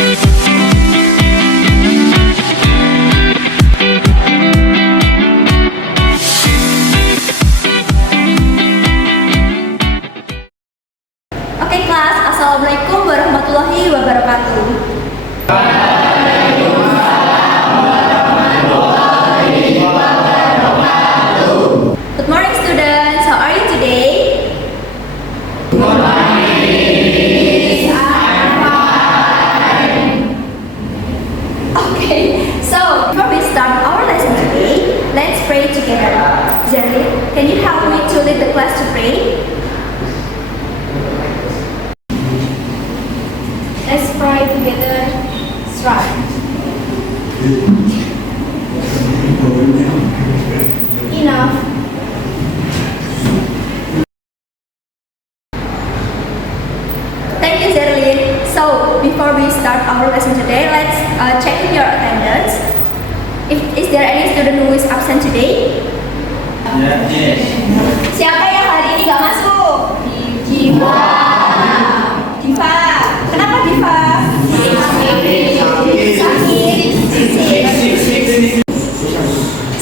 Oke kelas, Assalamualaikum warahmatullahi wabarakatuh. Good morning students, how are you today? Good morning. I'm fine. Okay, so before we start our lesson today, let's pray together. Zerlin, can you help me to lead the class to pray? Let's pray together. Start. Enough. Thank you, Zerlin. So, before we start our lesson today, let's check your attendance. Is there any student who is absent today? Yes. Siapa yang hari ini gak masuk? Diva. Diva. Kenapa Diva? Sakit.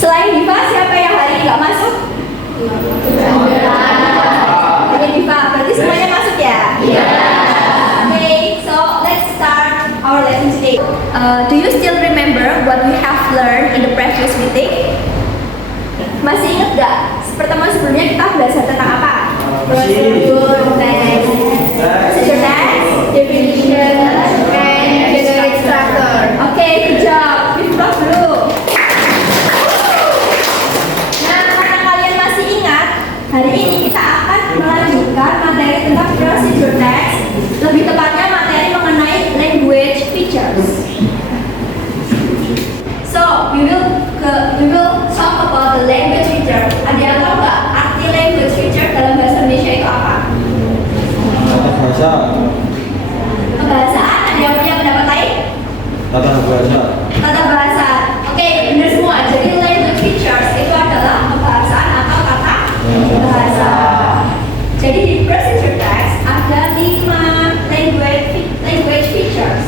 Selain Diva, siapa yang hari ini gak masuk? Hanya Diva. Berarti semuanya masuk ya? Iya. Okay, so let's start our lesson today. Do you still remember what we have learned in the previous meeting? Masih ingat gak? Pertemuan sebelumnya kita belajar tentang apa? Procedure text, definition, and generic structure. Oke, good job. Give applause dulu. Nah, karena kalian masih ingat, hari ini kita akan melanjutkan materi tentang procedure text, lebih tepatnya materi mengenai language features. So, we will talk about the language feature. Ada yang tahu nggak arti language feature dalam bahasa Indonesia itu apa? Tata bahasa. Kebahasaan, ada yang punya pendapat lain? Tata bahasa. Tata bahasa. Oke, benar semua. Jadi language features itu adalah kebahasaan atau tata bahasa. Jadi di procedure text ada 5 language features.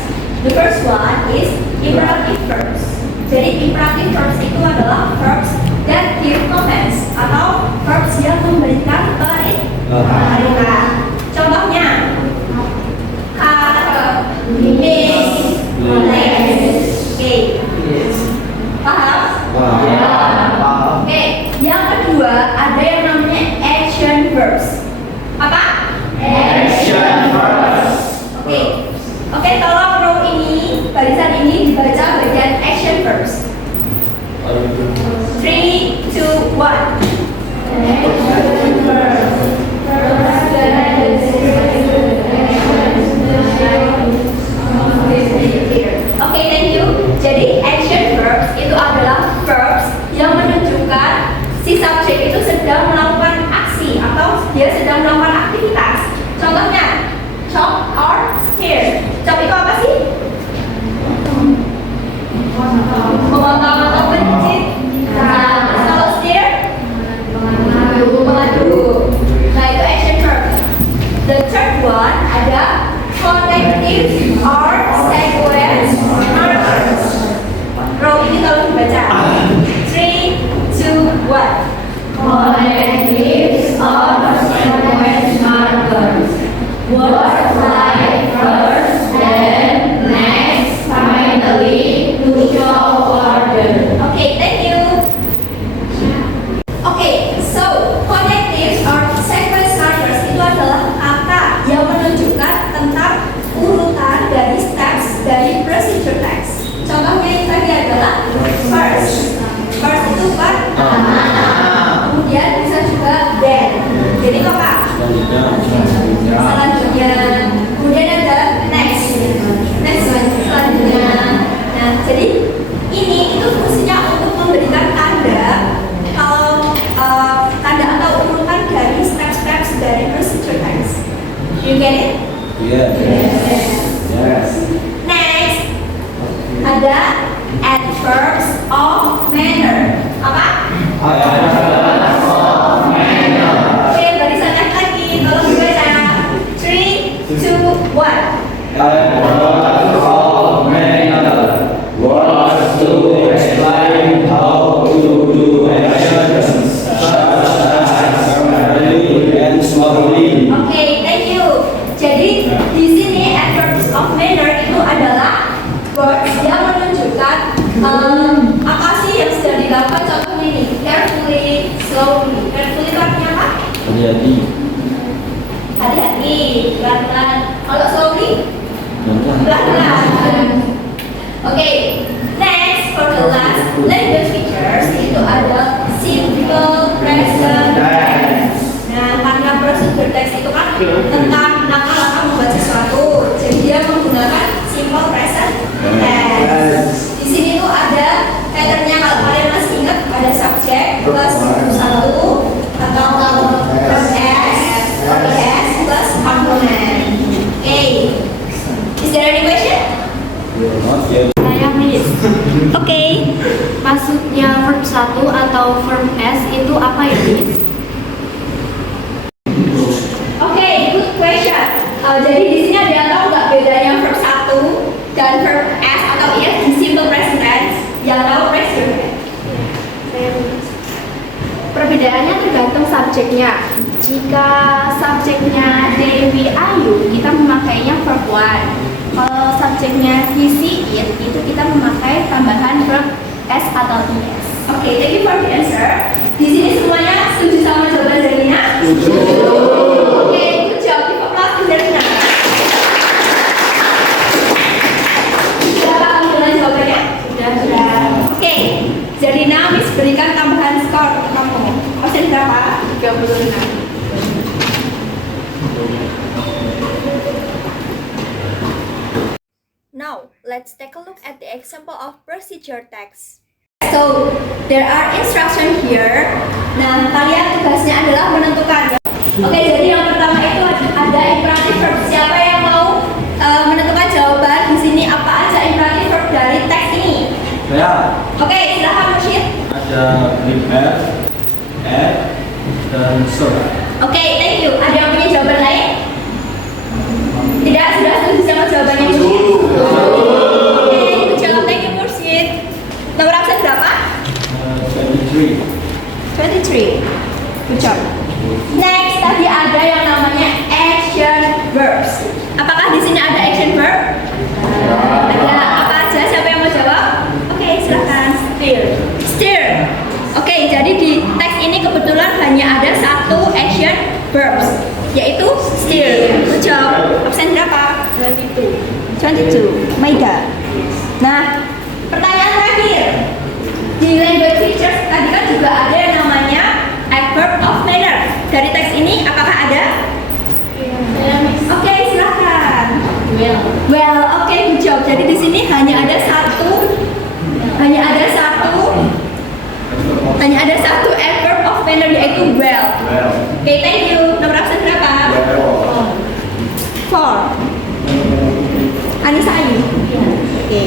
The first one is imperative verbs. Jadi imperative verbs itu adalah verbs that give commands atau verbs yang memberikan perintah. Contohnya, cut, miss, next. Oke, paham? Oke, yang kedua ada yang namanya action verbs. Apa? Action verbs. Oke, tolong row ini, barisan ini dibaca bagian action verbs. 3, 2, 1. Action verbs. Oke, thank you. Jadi action verbs itu adalah verbs yang menunjukkan si subjek itu sedang melakukan aksi atau dia sedang melakukan aktivitas. Contohnya, chop or stir. Chop itu apa sih? Memotong atau pencit. Nah, kalau stir? Mengaduk. Nah, itu action verb. The third one ada connective or sequence markers. Row ini tolong dibaca. 3, 2, 1. Connective or sequence markers. Words like first, then, next, finally, to show order. Okay, thank you. Okay, so connective or sequence markers itu adalah kata yang menunjukkan tentang urutan dari steps dari procedure text. Contohnya yang tadi adalah first. First itu pertama. Kemudian bisa juga then. Jadi itu apa? Selanjutnya. Kemudian ada next. Next selanjutnya. Nah, jadi ini itu fungsinya untuk memberikan tanda kalau tanda atau urutan dari step-steps dari procedure text. You get it? Yes. Next ada adverbs of manner. Apa? Oke, barisannya lagi. Tolong dibaca. 3, 2, 1. hati-hati. Hati-hati, pelan-pelan. Kalau slowly, Pelan-pelan. pelan-pelan. Oke, next for the last language features itu ada simple present tense. Nah, karena present tense itu kan tentang langkah-langkah membuat sesuatu, jadi dia menggunakan simple present tense. Di sini tuh ada patternnya, kalau kalian masih ingat ada subjek plus satu atau plus s plus komponen. Oke, is there any question? Not yet. Saya Miss. Oke. Maksudnya verb 1 atau verb S itu apa ya, Miss? Oke, good question. Jadi di sini ada yang tahu nggak bedanya verb 1 dan verb S atau IS di simple present tense? Yang tahu raise your hand. Perbedaannya tergantung subjeknya. Jika subjeknya Dewi Ayu, kita memakainya verb 1. Kalau subjeknya he, she, it, itu kita memakai tambahan verb S atau IS. Oke, thank you for the answer. Di sini semuanya setuju sama jawaban Zarina? Oke, good job. Give applause to Zarina. Sudah kamu dengan jawabannya? Sudah. Oke, Zarina, Miss berikan tambahan skor untuk kamu. Persen berapa? 36. Now, let's take a look at the example of procedure text. So, there are instruction here. Nah, kalian tugasnya adalah menentukan. Oke, jadi yang pertama itu ada imperatif verb. Siapa yang mau menentukan jawaban di sini apa aja imperatif verb dari teks ini? Saya Oke, silakan Mursyid. ada prepare, add, dan serve. Oke, thank you. Ada yang punya jawaban lain? Tidak, sudah setuju sama jawabannya Mursyid? Oke, good job. Thank you Mursyid. Nomor absen berapa? 23. 23. Good job. Next, tadi ada yang namanya action verbs. Apakah di sini ada action verb? Ada. Apa aja? Siapa yang mau jawab? Oke, silakan. Steer. Oke, jadi di teks ini kebetulan hanya ada satu action verbs, yaitu steer. Good job. Absen berapa? 22. Maida. Nah, pertanyaan terakhir. Di language features tadi kan juga ada yang namanya adverb of manner. Dari teks ini apakah ada? Oke, silakan. Well, oke, good job. Jadi di sini hanya ada satu adverb of manner yaitu well. Well. Oke, thank you. Nomor absen berapa? 4. Anissa Ayu. Oke.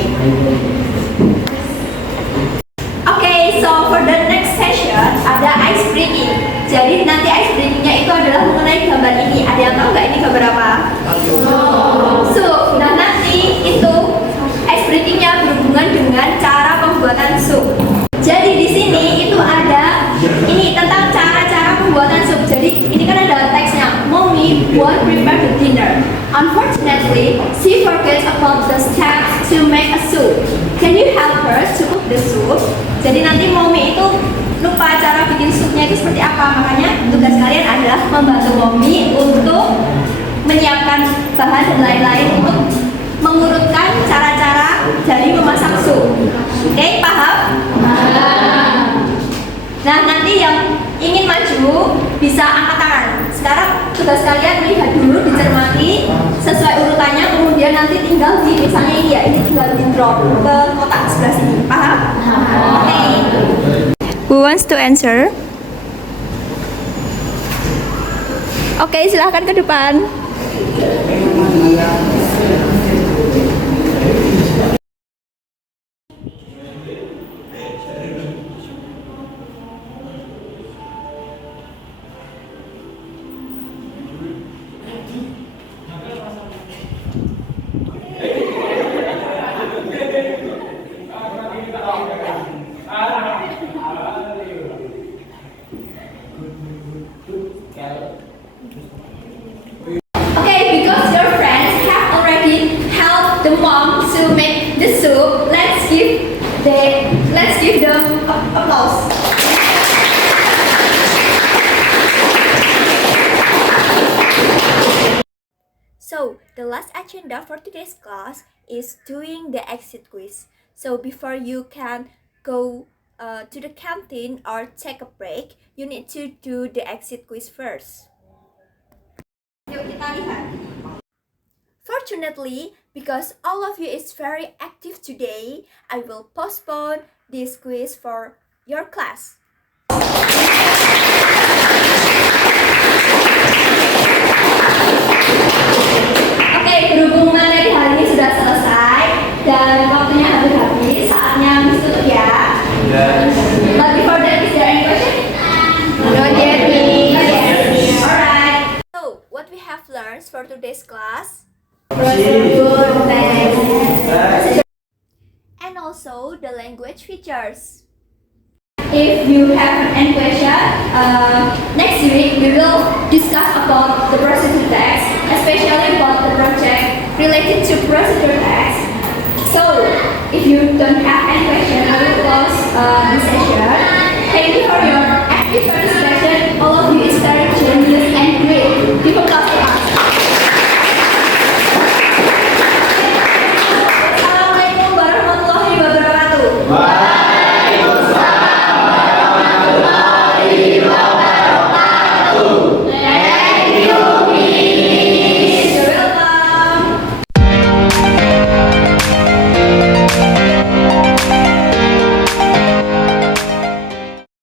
Oke, so for the next session ada ice breaking. Jadi nanti ice breakingnya itu adalah mengenai gambar ini. Ada yang tahu nggak ini gambar apa? Sup. Nah nanti itu ice breakingnya berhubungan dengan cara pembuatan sup. Jadi di sini itu ada ini tentang cara-cara pembuatan sup. Jadi ini kan ada teksnya. Mommy won't prepare the dinner. Unfortunately, she forgets about the steps to make a soup. Can you help her to cook the soup? Jadi nanti mommy itu lupa cara bikin supnya itu seperti apa. Makanya tugas kalian adalah membantu mommy untuk menyiapkan bahan dan lain-lain untuk mengurutkan cara-cara dari memasak sup. Oke, paham? Nah, nanti yang ingin maju bisa angkat tangan. Sekarang tugas kalian lihat dulu, dicermati sesuai urutannya, kemudian nanti tinggal di misalnya ini ya, ini tinggal di drop ke kotak sebelah sini. Paham? Oke. Who wants to answer? Oke, silahkan ke depan. Okay, because your friends have agenda for today's class is doing the exit quiz. So before you can go to the canteen or take a break, you need to do the exit quiz first. Yuk kita lihat. Fortunately, because all of you is very active today, I will postpone this quiz for your class. Oke, berhubung materi hari ini sudah selesai dan waktunya habis, saatnya masuk ya. Yes. But before that, is there any question? Not yet, Miss. Yes. Alright. So, what we have learned for today's class, Good, thanks. and also the language features. If you have any question, next week we will discuss about the procedure text, especially about the project related to procedure text. So, if you don't have any question, I will close the session. Thank you for your active participation.